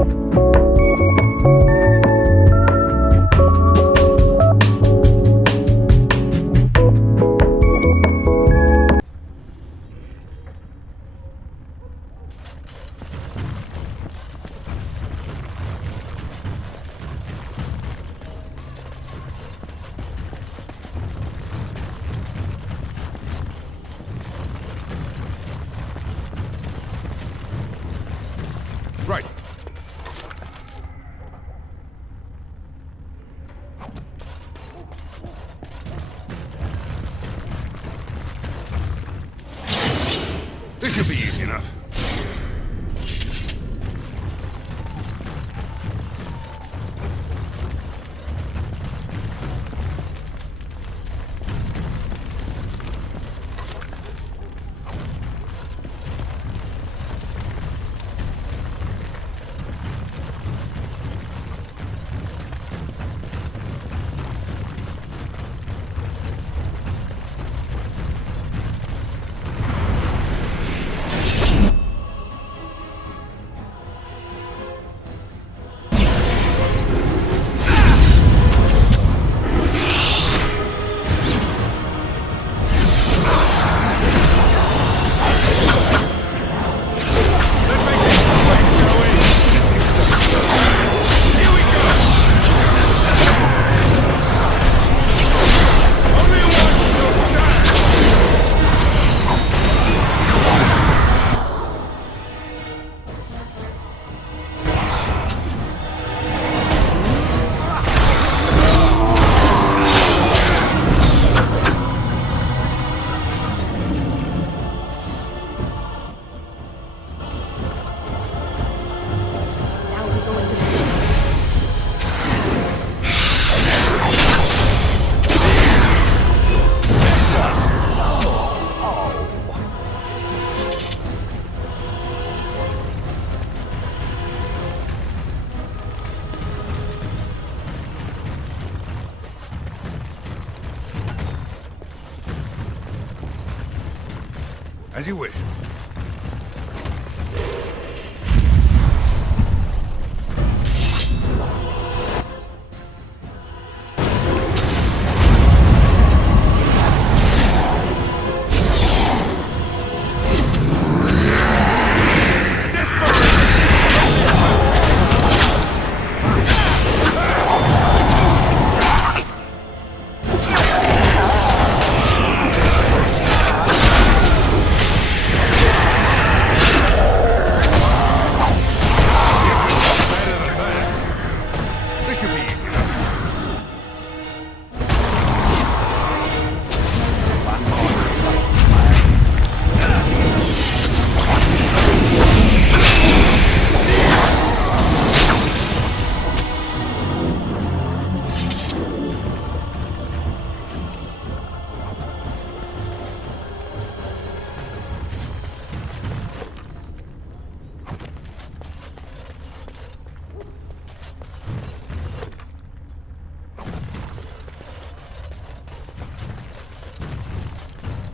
Right. This should be easy enough. As you wish.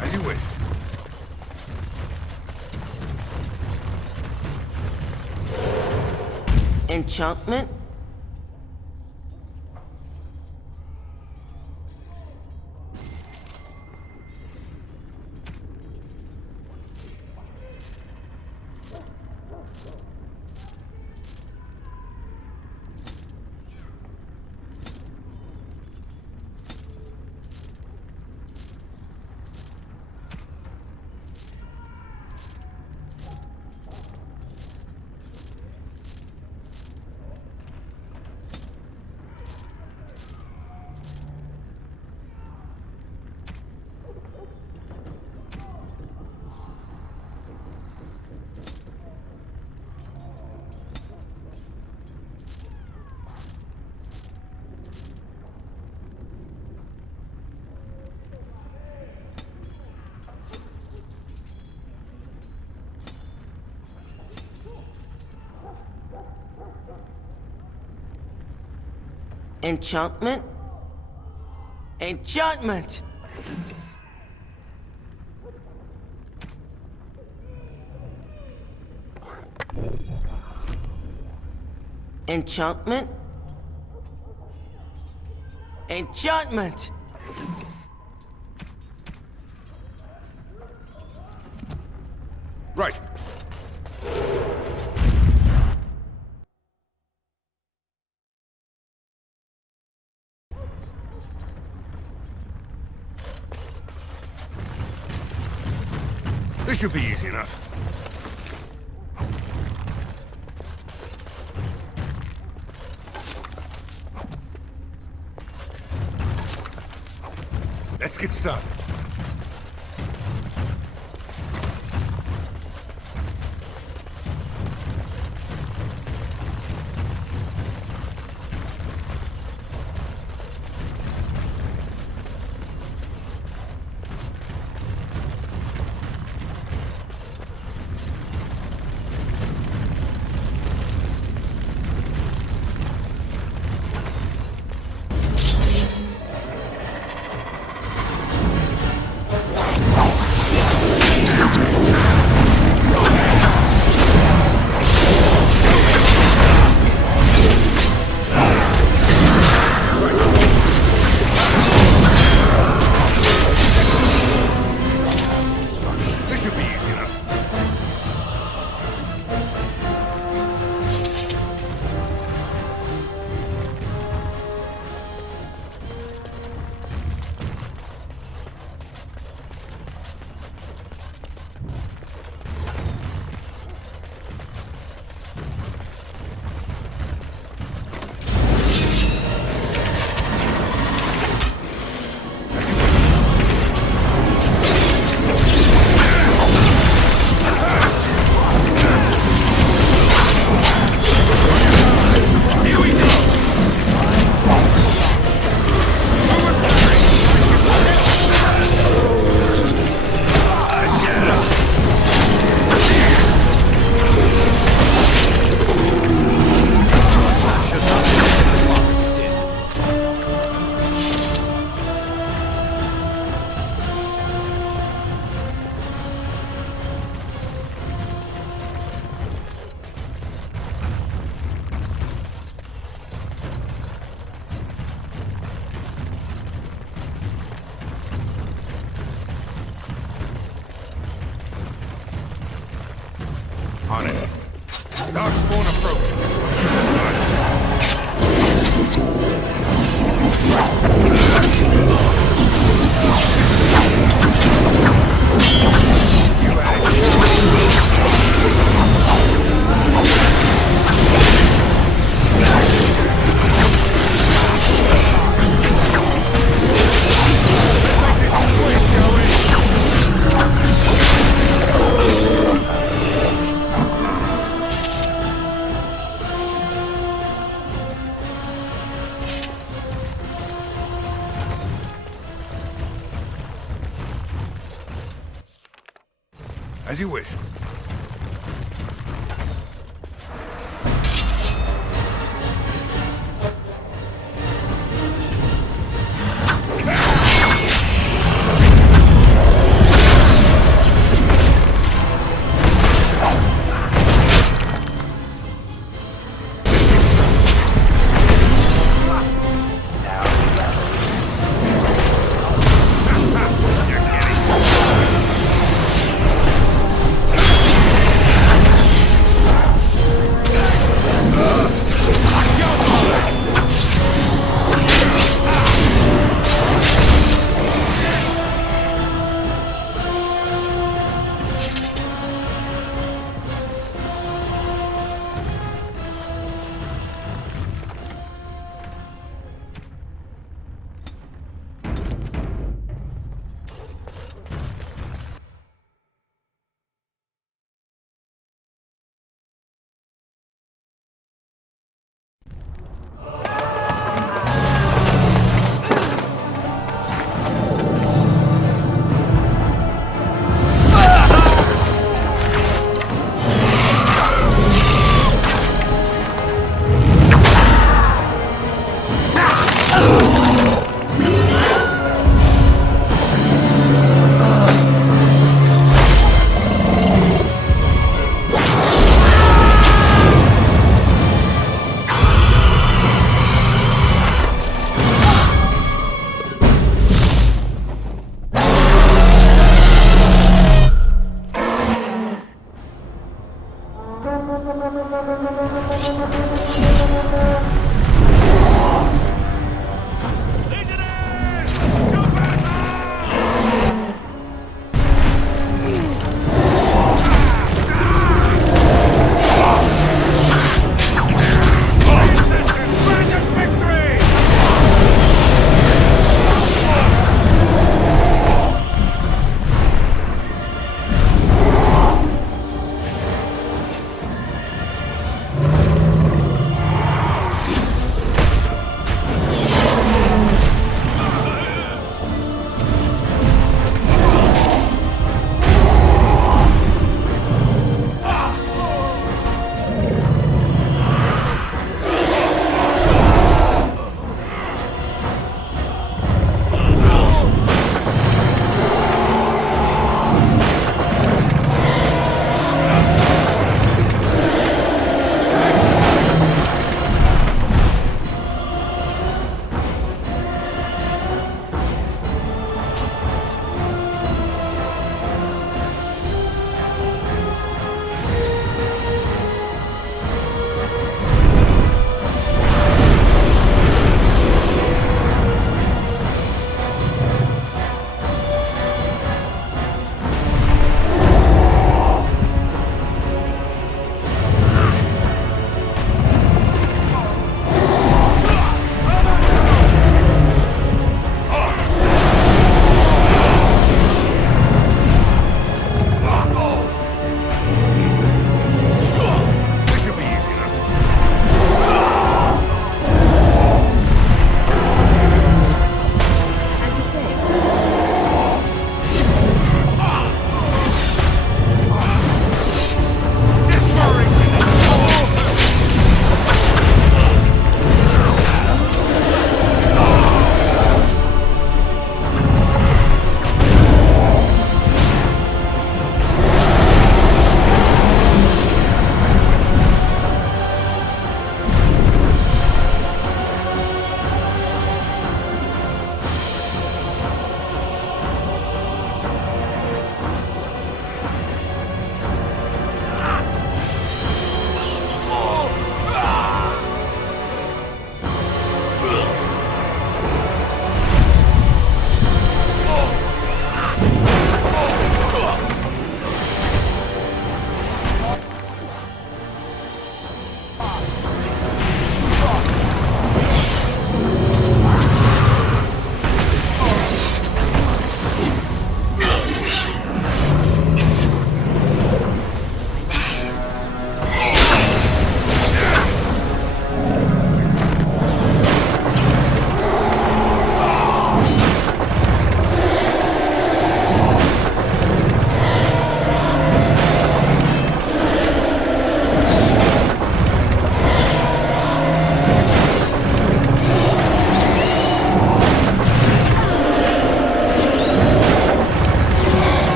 As you wish. Enchantment? Enchantment? Enchantment! Enchantment? Enchantment! Right. This should be easy enough. Let's get started. On it. Darkspawn as you wish.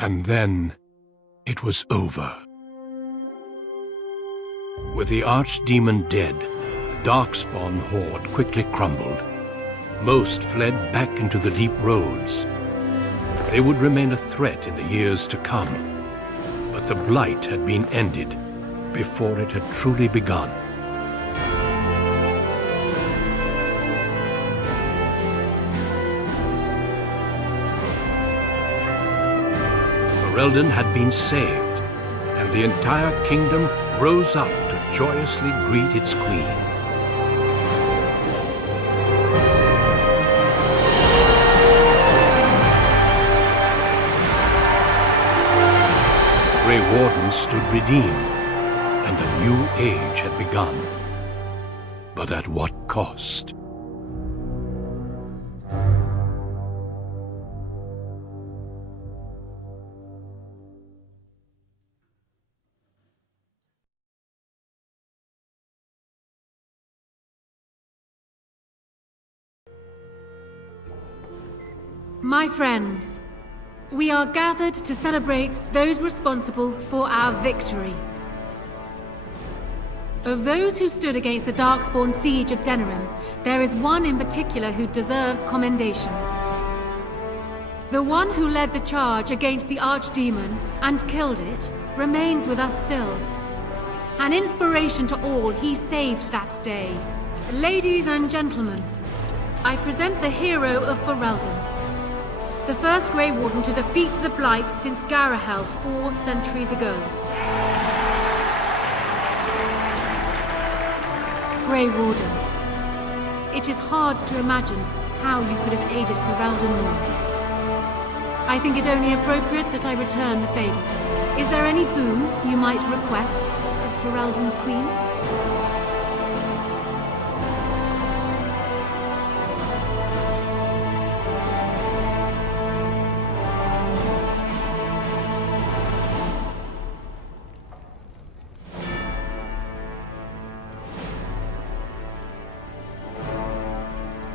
And then it was over. With the Archdemon dead, the Darkspawn horde quickly crumbled. Most fled back into the deep roads. They would remain a threat in the years to come, but the Blight had been ended before it had truly begun. Ferelden had been saved, and the entire kingdom rose up to joyously greet its queen. The Grey Warden stood redeemed, and a new age had begun. But at what cost? My friends, we are gathered to celebrate those responsible for our victory. Of those who stood against the Darkspawn siege of Denerim, there is one in particular who deserves commendation. The one who led the charge against the Archdemon and killed it remains with us still. An inspiration to all he saved that day. Ladies and gentlemen, I present the hero of Ferelden. The first Grey Warden to defeat the Blight since Garahel 4 centuries ago. Grey Warden, it is hard to imagine how you could have aided Ferelden more. I think it only appropriate that I return the favor. Is there any boon you might request of Ferelden's queen?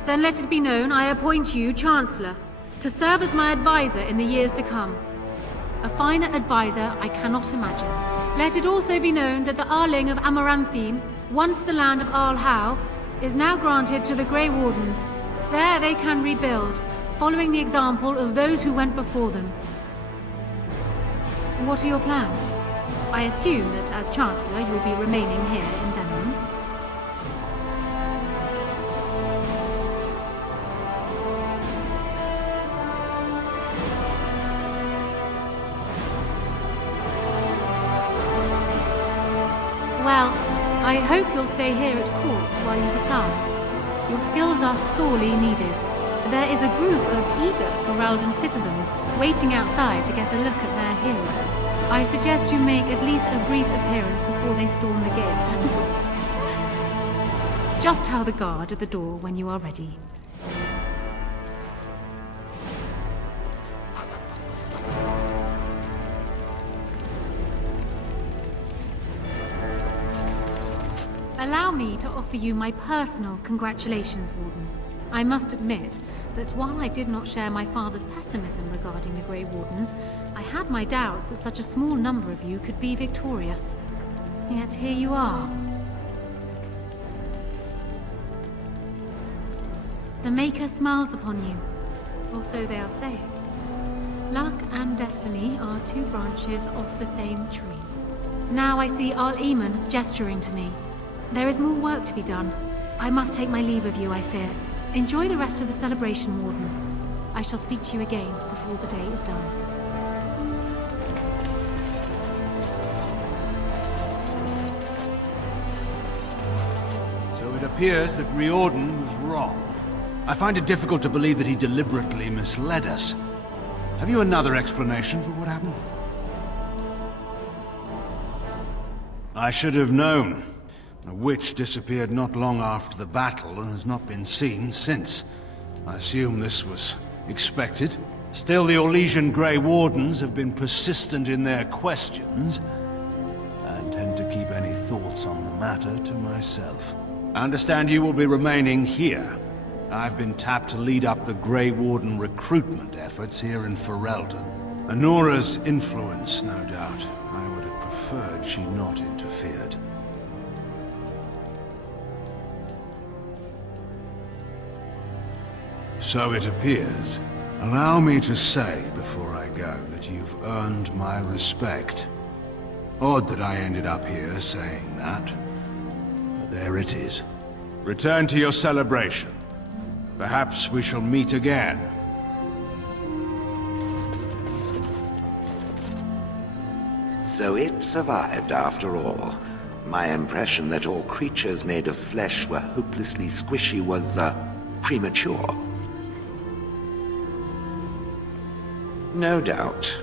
Then let it be known I appoint you Chancellor, to serve as my advisor in the years to come. A finer advisor I cannot imagine. Let it also be known that the Arling of Amaranthine, once the land of Arlhow, is now granted to the Grey Wardens. There they can rebuild, following the example of those who went before them. What are your plans? I assume that as Chancellor you'll be remaining here in Denerim. Well, I hope you'll stay here at court while you decide. Your skills are sorely needed. There is a group of eager Ferelden citizens waiting outside to get a look at their hero. I suggest you make at least a brief appearance before they storm the gate. Just tell the guard at the door when you are ready. Allow me to offer you my personal congratulations, Warden. I must admit that while I did not share my father's pessimism regarding the Grey Wardens, I had my doubts that such a small number of you could be victorious. Yet here you are. The Maker smiles upon you, or so they are saying. Luck and destiny are two branches of the same tree. Now I see Archdemon gesturing to me. There is more work to be done. I must take my leave of you, I fear. Enjoy the rest of the celebration, Warden. I shall speak to you again before the day is done. So it appears that Riordan was wrong. I find it difficult to believe that he deliberately misled us. Have you another explanation for what happened? I should have known. The witch disappeared not long after the battle and has not been seen since. I assume this was expected. Still, the Orlesian Grey Wardens have been persistent in their questions. I intend to keep any thoughts on the matter to myself. I understand you will be remaining here. I've been tapped to lead up the Grey Warden recruitment efforts here in Ferelden. Anora's influence, no doubt. I would have preferred she not interfered. So it appears. Allow me to say before I go that you've earned my respect. Odd that I ended up here saying that, but there it is. Return to your celebration. Perhaps we shall meet again. So it survived after all. My impression that all creatures made of flesh were hopelessly squishy was, premature. No doubt.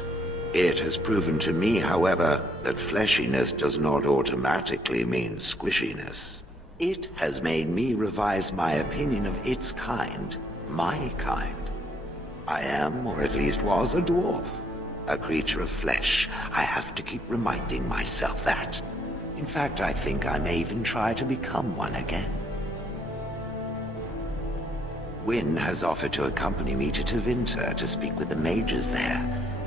It has proven to me, however, that fleshiness does not automatically mean squishiness. It has made me revise my opinion of its kind, my kind. I am, or at least was, a dwarf. A creature of flesh. I have to keep reminding myself that. In fact, I think I may even try to become one again. Wynne has offered to accompany me to Tevinter to speak with the mages there.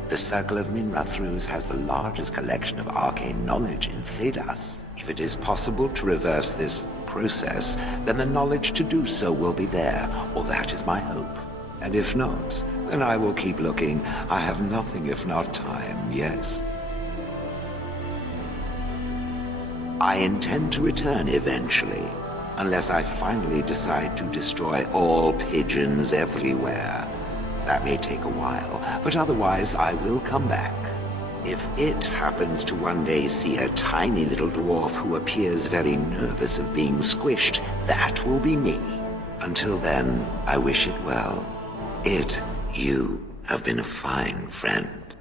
The Circle of Minrathrus has the largest collection of arcane knowledge in Thedas. If it is possible to reverse this process, then the knowledge to do so will be there, or that is my hope. And if not, then I will keep looking. I have nothing if not time, yes? I intend to return eventually, unless I finally decide to destroy all pigeons everywhere. That may take a while, but otherwise I will come back. If it happens to one day see a tiny little dwarf who appears very nervous of being squished, that will be me. Until then, I wish it well. You have been a fine friend.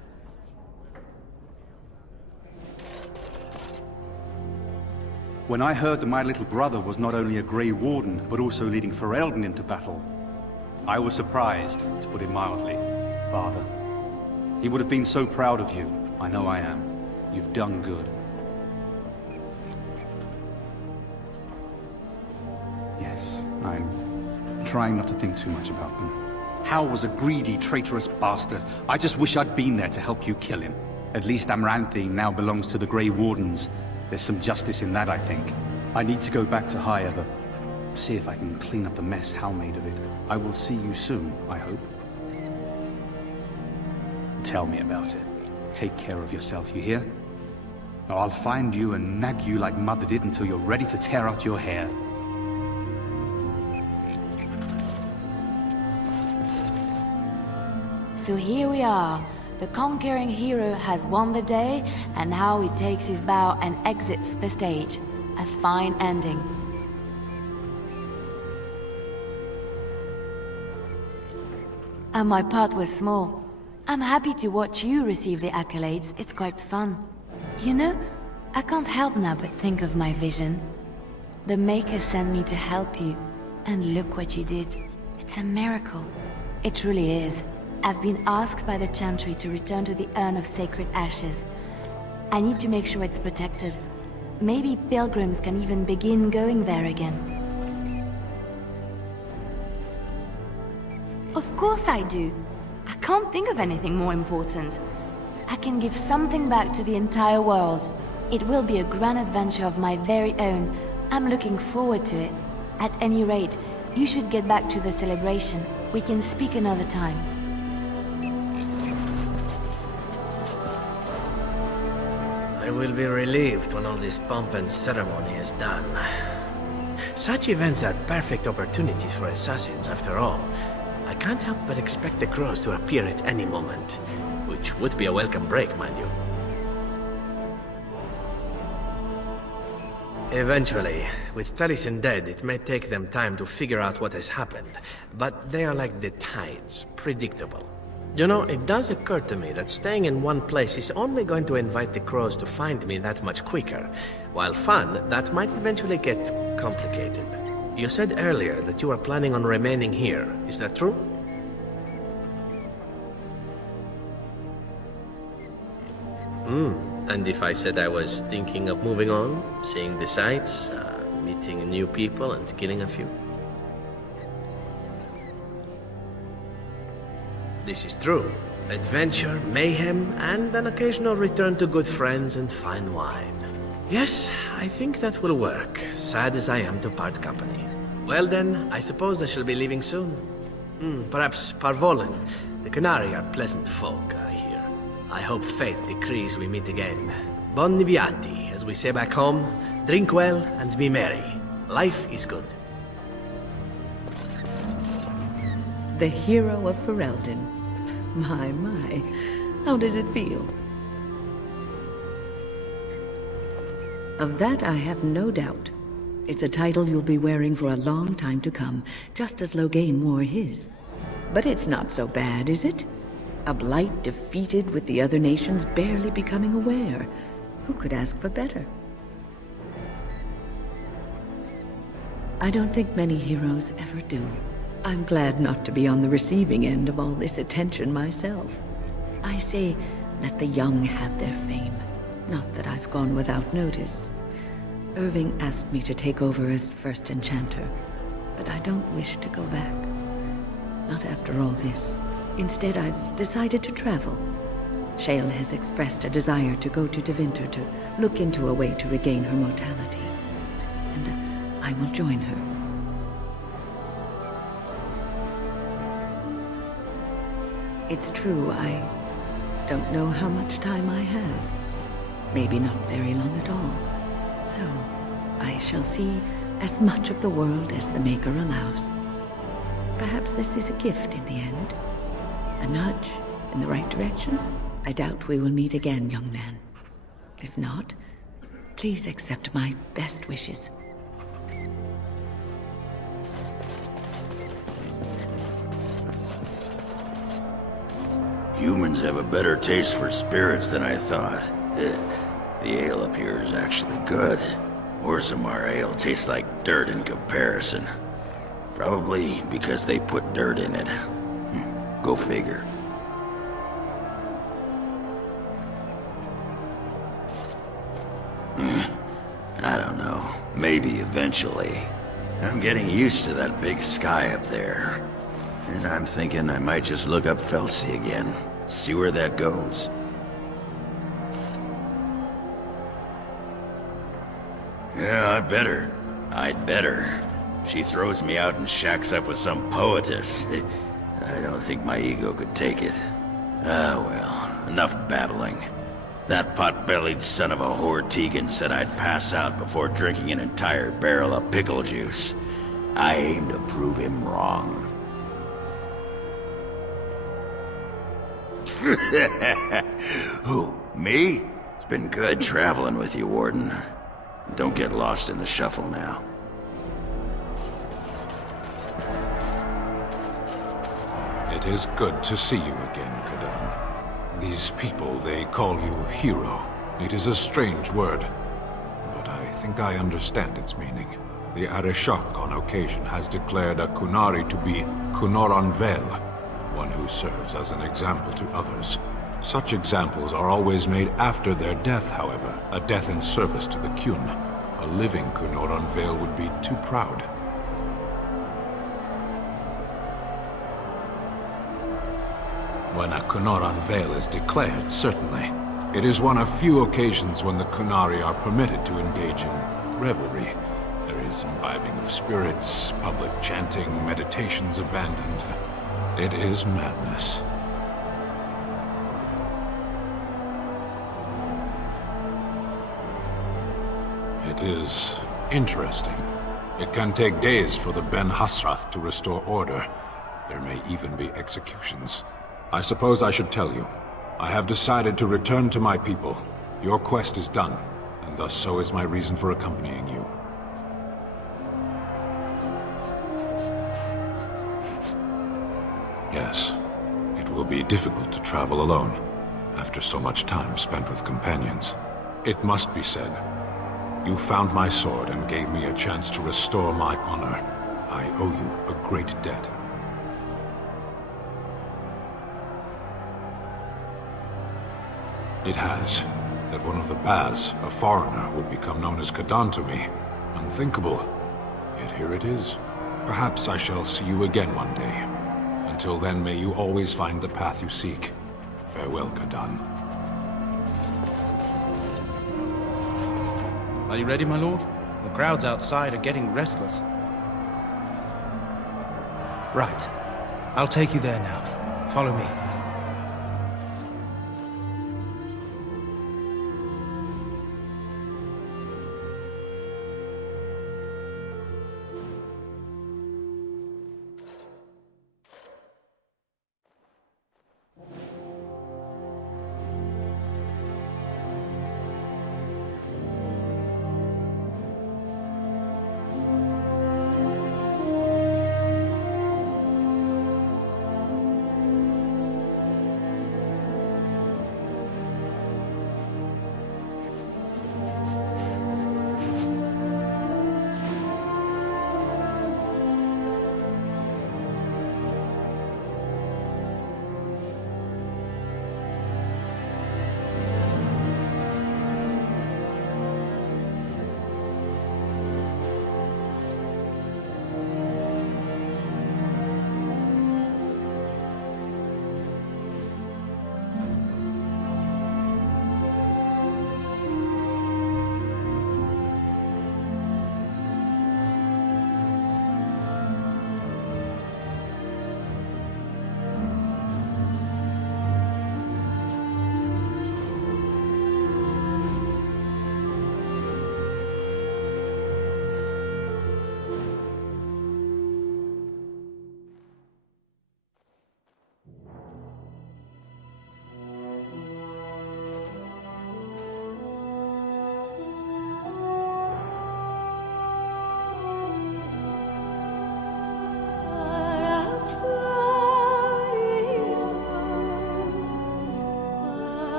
When I heard that my little brother was not only a Grey Warden, but also leading Ferelden into battle, I was surprised, to put it mildly, Father. He would have been so proud of you. I know I am. You've done good. Yes, I'm trying not to think too much about them. Hal was a greedy, traitorous bastard. I just wish I'd been there to help you kill him. At least Amaranthine now belongs to the Grey Wardens. There's some justice in that, I think. I need to go back to High Ever. See if I can clean up the mess Hal made of it. I will see you soon, I hope. Tell me about it. Take care of yourself, you hear? Or I'll find you and nag you like Mother did until you're ready to tear out your hair. So here we are. The conquering hero has won the day, and now he takes his bow and exits the stage. A fine ending. And my part was small. I'm happy to watch you receive the accolades. It's quite fun. You know, I can't help now but think of my vision. The Maker sent me to help you, and look what you did. It's a miracle. It truly is. I've been asked by the Chantry to return to the Urn of Sacred Ashes. I need to make sure it's protected. Maybe pilgrims can even begin going there again. Of course I do. I can't think of anything more important. I can give something back to the entire world. It will be a grand adventure of my very own. I'm looking forward to it. At any rate, you should get back to the celebration. We can speak another time. I will be relieved when all this pomp and ceremony is done. Such events are perfect opportunities for assassins, after all. I can't help but expect the crows to appear at any moment, which would be a welcome break, mind you. Eventually, with Taliesin dead, it may take them time to figure out what has happened, but they are like the tides, predictable. You know, it does occur to me that staying in one place is only going to invite the crows to find me that much quicker. While fun, that might eventually get complicated. You said earlier that you are planning on remaining here. Is that true? And if I said I was thinking of moving on, seeing the sights, meeting new people and killing a few? This is true. Adventure, mayhem, and an occasional return to good friends and fine wine. Yes, I think that will work, sad as I am to part company. Well then, I suppose I shall be leaving soon. Perhaps Parvolen. The Canary are pleasant folk, I hear. I hope fate decrees we meet again. Bon niviati, as we say back home. Drink well and be merry. Life is good. The hero of Ferelden. My, how does it feel? Of that I have no doubt. It's a title you'll be wearing for a long time to come, just as Loghain wore his. But it's not so bad, is it? A blight defeated with the other nations barely becoming aware. Who could ask for better? I don't think many heroes ever do. I'm glad not to be on the receiving end of all this attention myself. I say, let the young have their fame. Not that I've gone without notice. Irving asked me to take over as first enchanter, but I don't wish to go back. Not after all this. Instead, I've decided to travel. Shale has expressed a desire to go to Tevinter to look into a way to regain her mortality. And I will join her. It's true, I don't know how much time I have. Maybe not very long at all. So, I shall see as much of the world as the Maker allows. Perhaps this is a gift in the end. A nudge in the right direction? I doubt we will meet again, young man. If not, please accept my best wishes. Humans have a better taste for spirits than I thought. The ale up here is actually good. Orzammar ale tastes like dirt in comparison. Probably because they put dirt in it. Go figure. I don't know. Maybe eventually. I'm getting used to that big sky up there. And I'm thinking I might just look up Felsi again. See where that goes. Yeah, I'd better. She throws me out and shacks up with some poetess. I don't think my ego could take it. Ah, well, enough babbling. That pot-bellied son of a whore Tegan said I'd pass out before drinking an entire barrel of pickle juice. I aim to prove him wrong. Who, me? It's been good traveling with you, Warden. Don't get lost in the shuffle now. It is good to see you again, Kadan. These people, they call you hero. It is a strange word, but I think I understand its meaning. The Arishok on occasion has declared a Kunari to be Kunoran Vel, one who serves as an example to others. Such examples are always made after their death, however, a death in service to the Kyun. A living Kunoran Vel would be too proud. When a Kunoran Vel is declared, certainly. It is one of few occasions when the Kunari are permitted to engage in revelry. There is imbibing of spirits, public chanting, meditations abandoned. It is madness. It is interesting. It can take days for the Ben Hasrath to restore order. There may even be executions. I suppose I should tell you. I have decided to return to my people. Your quest is done, and thus so is my reason for accompanying you. Yes, it will be difficult to travel alone, after so much time spent with companions. It must be said, you found my sword and gave me a chance to restore my honor. I owe you a great debt. It has. That one of the Baz, a foreigner, would become known as Kadan to me. Unthinkable. Yet here it is. Perhaps I shall see you again one day. Until then, may you always find the path you seek. Farewell, Kadan. Are you ready, my lord? The crowds outside are getting restless. Right. I'll take you there now. Follow me.